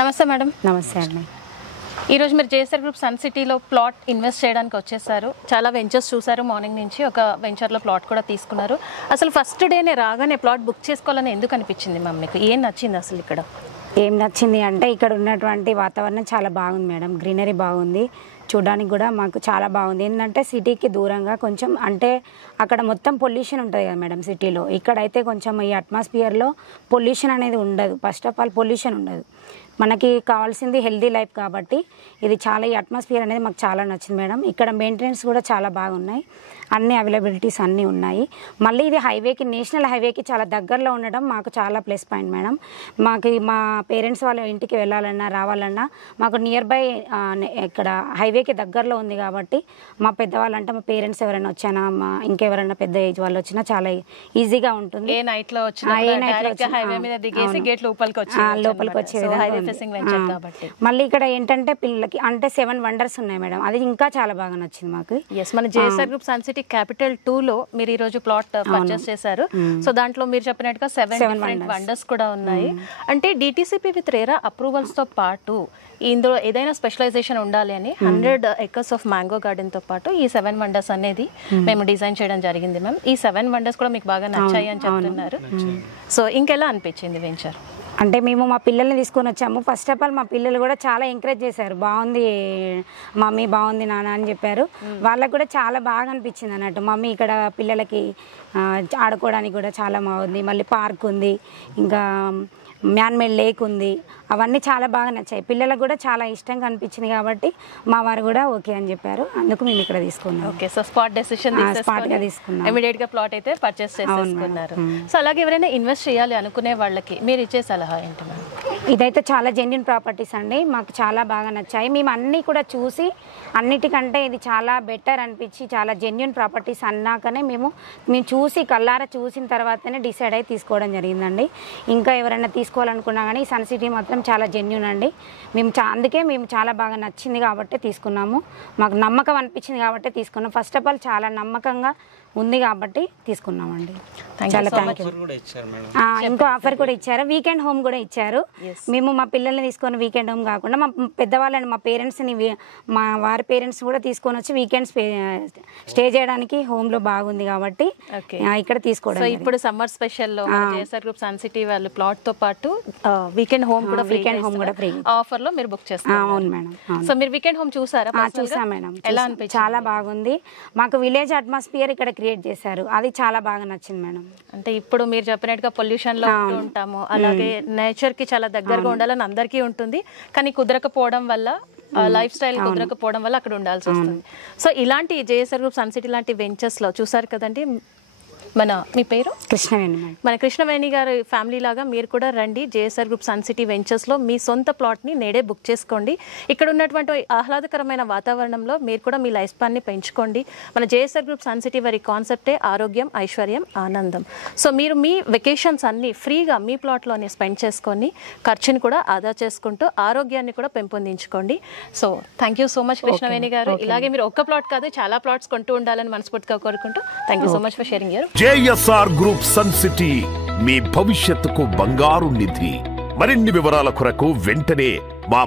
నమస్తే మేడం. నమస్తే అండి. ఈరోజు మీరు జేఎస్ఆర్ గ్రూప్ సన్ సిటీలో ప్లాట్ ఇన్వెస్ట్ చేయడానికి వచ్చేసారు. చాలా వెంచర్స్ చూసారు, మార్నింగ్ నుంచి ఒక వెంచర్లో ప్లాట్ కూడా తీసుకున్నారు. అసలు ఫస్ట్ డేనే రాగానే ప్లాట్ బుక్ చేసుకోవాలని ఎందుకు అనిపించింది మ్యామ్? మీకు ఏం నచ్చింది అసలు ఇక్కడ? ఏం నచ్చింది అంటే ఇక్కడ ఉన్నటువంటి వాతావరణం చాలా బాగుంది మేడం. గ్రీనరీ బాగుంది, చూడడానికి కూడా మాకు చాలా బాగుంది. ఏంటంటే సిటీకి దూరంగా కొంచెం, అంటే అక్కడ మొత్తం పొల్యూషన్ ఉంటుంది కదా మేడం సిటీలో. ఇక్కడైతే కొంచెం ఈ అట్మాస్ఫియర్లో పొల్యూషన్ అనేది ఉండదు. ఫస్ట్ ఆఫ్ ఆల్ పొల్యూషన్ ఉండదు. మనకి కావాల్సింది హెల్దీ లైఫ్ కాబట్టి ఇది చాలా, ఈ అట్మాస్ఫియర్ అనేది మాకు చాలా నచ్చింది మేడం. ఇక్కడ మెయింటెనెన్స్ కూడా చాలా బాగున్నాయి, అన్ని అవైలబిలిటీస్ అన్నీ ఉన్నాయి. మళ్ళీ ఇది హైవేకి, నేషనల్ హైవేకి చాలా దగ్గరలో ఉండడం మాకు చాలా ప్లస్ పాయింట్ మేడం. మాకు మా పేరెంట్స్ వాళ్ళ ఇంటికి వెళ్ళాలన్నా రావాలన్నా మాకు నియర్ బై ఇక్కడ హైవేకి దగ్గరలో ఉంది కాబట్టి మా పెద్దవాళ్ళు, అంటే మా పేరెంట్స్ ఎవరైనా వచ్చానా, మా ఇంకెవరైనా పెద్ద ఏజ్ వాళ్ళు వచ్చినా చాలా ఈజీగా ఉంటుంది. ఏ నైట్ లో వచ్చినా హైవే మీద దిగేసి గేట్ లోపలికి వచ్చే కాబట్టి. మళ్ళీ ఇక్కడ ఏంటంటే పిల్లలకి అంటే 7 వండర్స్ ఉన్నాయి మేడం. అది ఇంకా చాలా బాగా నచ్చింది మాకు. మన JSR group Sun City capital 2 లో మీరు ఈ రోజు ప్లాట్ పర్చేస్ చేశారు. సో దాంట్లో మీరు చెప్పినట్టుగా 7 వండర్స్ కూడా ఉన్నాయి. అంటే డిటిసిపి విత్ రేరా అప్రూవల్స్ తో పాటు ఇందులో ఏదైనా స్పెషలైజేషన్ ఉండాలి అని 100 acres ఆఫ్ మ్యాంగో గార్డెన్ తో పాటు ఈ 7 వండర్స్ అనేది మేము డిజైన్ చేయడం జరిగింది మ్యామ్. ఈ 7 వండర్స్ కూడా మీకు బాగా నచ్చాయి అని చెప్తున్నారు. సో ఇంకెలా అనిపించింది వెంచర్? అంటే మేము మా పిల్లల్ని తీసుకొని వచ్చాము. ఫస్ట్ ఆఫ్ ఆల్ మా పిల్లలు కూడా చాలా ఎంకరేజ్ చేశారు. బాగుంది మమ్మీ, బాగుంది నాన్న అని చెప్పారు. వాళ్ళకు కూడా చాలా బాగా అనిపించింది అన్నట్టు. మమ్మీ ఇక్కడ పిల్లలకి ఆడుకోవడానికి కూడా చాలా బాగుంది. మళ్ళీ పార్క్ ఉంది, ఇంకా మ్యాన్మేడ్ లేక్ ఉంది. అవన్నీ చాలా బాగా నచ్చాయి. పిల్లలకు కూడా చాలా ఇష్టంగా అనిపించింది కాబట్టి మా వారు కూడా ఓకే అని చెప్పారు. అందుకు మేము ఇక్కడ తీసుకున్నాం. ఓకే, సో స్పాట్ డెసిషన్ తీసుకున్నాం, ఇమిడియట్ గా ప్లాట్ అయితే పర్చేస్ చేసుకున్నారు. సో అలాగే ఎవరైనా ఇన్వెస్ట్ చేయాలి అనుకునే వాళ్ళకి మీరు ఇచ్చే సలహా ఏంటి మేడం? ఇదైతే చాలా జెన్యూన్ ప్రాపర్టీస్ అండి, మాకు చాలా బాగా నచ్చాయి. మేము అన్నీ కూడా చూసి, అన్నిటికంటే ఇది చాలా బెటర్ అనిపించి, చాలా జెన్యూన్ ప్రాపర్టీస్ అన్నాకనే మేము చూసి, కళ్ళారా చూసిన తర్వాతనే డిసైడ్ అయ్యి తీసుకోవడం జరిగిందండి. ఇంకా ఎవరైనా తీసుకోవాలనుకున్నా కానీ సన్ సిటీ మాత్రం చాలా జెన్యూన్ అండి. అందుకే మేము చాలా బాగా నచ్చింది కాబట్టి తీసుకున్నాము. మాకు నమ్మకం అనిపించింది కాబట్టి తీసుకున్నాం. ఫస్ట్ ఆఫ్ ఆల్ చాలా నమ్మకంగా ఉంది కాబట్టి తీసుకున్నామండి. చాలా థ్యాంక్ యూ. ఇంకో ఆఫర్ కూడా ఇచ్చారు, వీకెండ్ హోమ్ కూడా ఇచ్చారు. మేము మా పిల్లల్ని తీసుకొని వీకెండ్ హోమ్ కాకుండా మా పెద్దవాళ్ళని, మా పేరెంట్స్ని, మా వారి పేరెంట్స్ కూడా తీసుకొని వచ్చి వీకెండ్ స్టే చేయడానికి హోమ్లో బాగుంది కాబట్టి ఇక్కడ తీసుకోవడం. ఇప్పుడు సమ్మర్ స్పెషల్లో జేఎస్ఆర్ గ్రూప్ సన్ సిటీ వాళ్ళు ప్లాట్ తో పాటు వీకెండ్ హోమ్ కూడా ఫ్రీ ఆఫర్ లో మీరు బుక్ చేస్తారు. అవును మేడం. సో మీరు వీకెండ్ హోమ్ చూసారా? చూసా మేడం. ఎలా అనిపించింది? చాలా బాగుంది. మాకు విలేజ్ అట్మాస్ఫియర్ ఇక్కడ క్రియేట్ చేశారు, అది చాలా బాగా నచ్చింది మేడం. అంటే ఇప్పుడు మీరు చెప్పినట్టుగా పొల్యూషన్ లో ఉంటాము, అలాగే నేచర్ కి చాలా దగ్గరగా ఉండాలని అందరికీ ఉంటుంది, కానీ కుదరకపోవడం వల్ల, లైఫ్ స్టైల్ కుదరకపోవడం వల్ల అక్కడ ఉండాల్సి వస్తుంది. సో ఇలాంటి జేఎస్ఆర్ గ్రూప్ సన్ సిటీ లాంటి వెంచర్స్ లో చూసారు కదండి. మీ పేరు? కృష్ణవేణి. మన కృష్ణవేణి గారి ఫ్యామిలీ లాగా మీరు కూడా రండి జేఎస్ఆర్ గ్రూప్ సన్ సిటీ వెంచర్స్లో మీ సొంత ప్లాట్ని నేడే బుక్ చేసుకోండి. ఇక్కడ ఉన్నటువంటి ఆహ్లాదకరమైన వాతావరణంలో మీరు కూడా మీ లైఫ్ స్పాన్ని పెంచుకోండి. మన జేఎస్ఆర్ గ్రూప్ సన్ సిటీ వారి కాన్సెప్టే ఆరోగ్యం, ఐశ్వర్యం, ఆనందం. సో మీరు మీ వెకేషన్స్ అన్ని ఫ్రీగా మీ ప్లాట్లోనే స్పెండ్ చేసుకొని ఖర్చుని కూడా ఆదా చేసుకుంటూ ఆరోగ్యాన్ని కూడా పెంపొందించుకోండి. So thank you so much Krishnaveni garu. ఇలాగే మీరు ఒక్క ప్లాట్ కాదు, చాలా ప్లాట్స్ కొంటూ ఉండాలని మనస్ఫూర్తిగా కోరుకుంటూ thank you so much for sharing your. JSR group Sun City మీ భవిష్యత్తుకు బంగారు నిధి. మరిన్ని వివరాల కొరకు వెంటనే మా